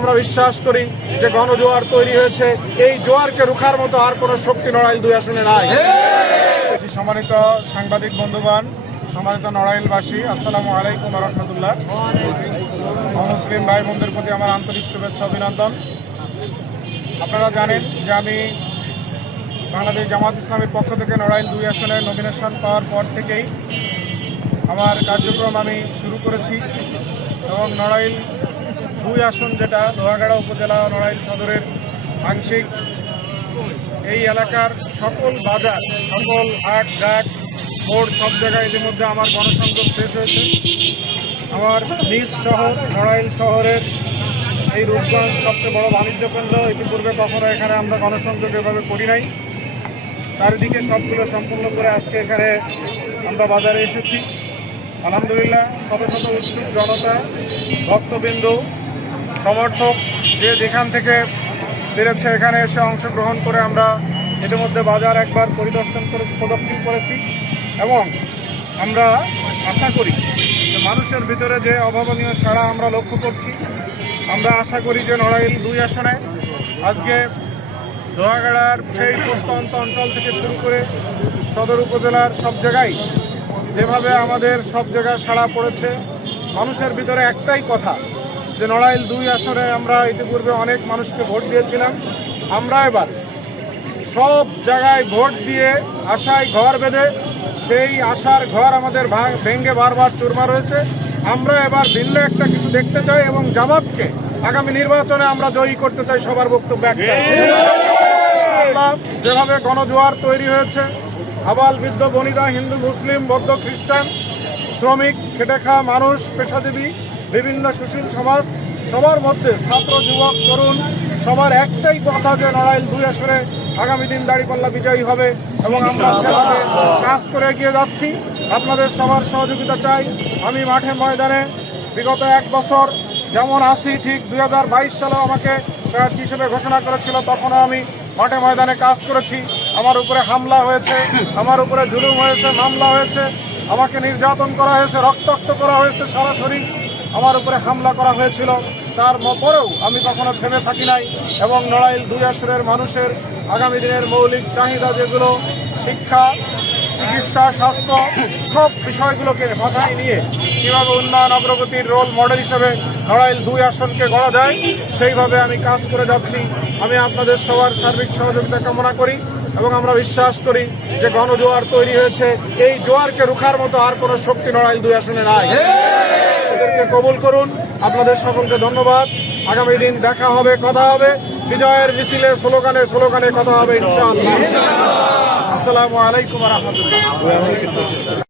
আমরা বিশ্বাস করি যে গণজোয়ার তৈরি হয়েছে। এই জোয়ারকে রুখার মতো আর কোনো শক্তি নড়াইল-2 আসনে নাই। সম্মানিত সাংবাদিক বন্ধুগণ, সম্মানিত নড়াইলবাসী, আসসালামু আলাইকুম ওয়া রাহমাতুল্লাহ। মুসলিম ভাই বোনদের প্রতি আমার আন্তরিক শুভেচ্ছা অভিনন্দন। আপনারা জানেন যে আমি বাংলাদেশ জামাত ইসলামের পক্ষ থেকে নড়াইল-2 আসনে নমিনেশন পাওয়ার পর থেকেই আমার কার্যক্রম আমি শুরু করেছি এবং নড়াইল-2 আসন যেটা লোহাগাড়া উপজেলা নড়াইল সদরের আংশিক, এই এলাকার সকল বাজার, সকল হাট ঘাট মোড় সব জায়গায় ইতিমধ্যে আমার গণসংযোগ শেষ হয়েছে। আমার নিজ শহর নড়াইল শহরের এই রূপগঞ্জ সবচেয়ে বড় বাণিজ্য কেন্দ্র, ইতিপূর্বে কখনো এখানে আমরা গণসংযোগ এভাবে করি নাই। চারিদিকে সবগুলো সম্পূর্ণ করে আজকে এখানে আমরা বাজারে এসেছি। আলহামদুলিল্লাহ, শত শত উৎসুক জনতা, ভক্তবৃন্দ, সমর্থক যে যেখান থেকে বেরোচ্ছে এখানে এসে অংশগ্রহণ করে আমরা ইতিমধ্যে বাজার একবার পরিদর্শন করে প্রদক্ষিণ করেছি এবং আমরা আশা করি যে মানুষের ভিতরে যে অভাবনীয় সাড়া আমরা লক্ষ্য করছি, আমরা আশা করি যে নড়াইল-2 আসনে আজকে লোহাগাড়ার সেই প্রত্যন্ত অঞ্চল থেকে শুরু করে সদর উপজেলার সব জায়গায় যেভাবে আমাদের সব জায়গায় সাড়া পড়েছে, মানুষের ভিতরে একটাই কথা যে নড়াইল-2 আসনে আমরা ইতিপূর্বে অনেক মানুষকে ভোট দিয়েছিলাম, আমরা এবার সব জায়গায় ভোট দিয়ে আশায় ঘর বেঁধে সেই আশার ঘর আমাদের ভেঙে বারবার চুরমার হয়েছে। আমরা এবার ভিন্ন একটা কিছু দেখতে চাই এবং জামাতকে আগামী নির্বাচনে আমরা জয়ী করতে চাই। সবার বক্তব্য একটা, যেভাবে গণজোয়ার তৈরি হয়েছে, আবাল বৃদ্ধ বনিতা, হিন্দু মুসলিম বৌদ্ধ খ্রিস্টান, শ্রমিক, খেটে খাওয়া মানুষ, পেশাজীবী, বিভিন্ন সুশীল সমাজ, সবার মধ্যে ছাত্র যুবক তরুণ সবার একটাই কথা যে নড়াইল-2 আসনে আগামী দিন দাঁড়িপাল্লা বিজয়ী হবে এবং আমরা সেভাবে কাজ করে এগিয়ে যাচ্ছি। আপনাদের সবার সহযোগিতা চাই। আমি মাঠে ময়দানে বিগত 1 বছর যেমন আছি, ঠিক 2022 সালেও আমাকে প্রার্থী হিসেবে ঘোষণা করেছিল, তখনও আমি মাঠে ময়দানে কাজ করেছি। আমার উপরে হামলা হয়েছে, আমার উপরে জুলুম হয়েছে, মামলা হয়েছে, আমাকে নির্যাতন করা হয়েছে, রক্তাক্ত করা হয়েছে, সরাসরি আমার উপরে হামলা করা হয়েছিল। তারপরেও আমি কখনো থেমে থাকি নাই এবং নড়াইল-2 আসনের মানুষের আগামী দিনের মৌলিক চাহিদা যেগুলো শিক্ষা, চিকিৎসা, স্বাস্থ্য, সব বিষয়গুলোকে মাথায় নিয়ে কীভাবে উন্নয়ন অগ্রগতির রোল মডেল হিসেবে নড়াইল-2 আসনকে গড়া যায় সেইভাবে আমি কাজ করে যাচ্ছি। আমি আপনাদের সবার সার্বিক সহযোগিতা কামনা করি এবং আমরা বিশ্বাস করি যে গণজোয়ার তৈরি হয়েছে। এই জোয়ারকে রুখার মতো আর কোনো শক্তি নড়াইল-2 আসনে নাই। এদেরকে কবুল করুন। আপনাদের সকলকে ধন্যবাদ। আগামী দিন দেখা হবে, কথা হবে, বিজয়ের মিছিলে স্লোগানে কথা হবে ইনশাআল্লাহ। আসসালামু আলাইকুম ওয়া রাহমাতুল্লাহ।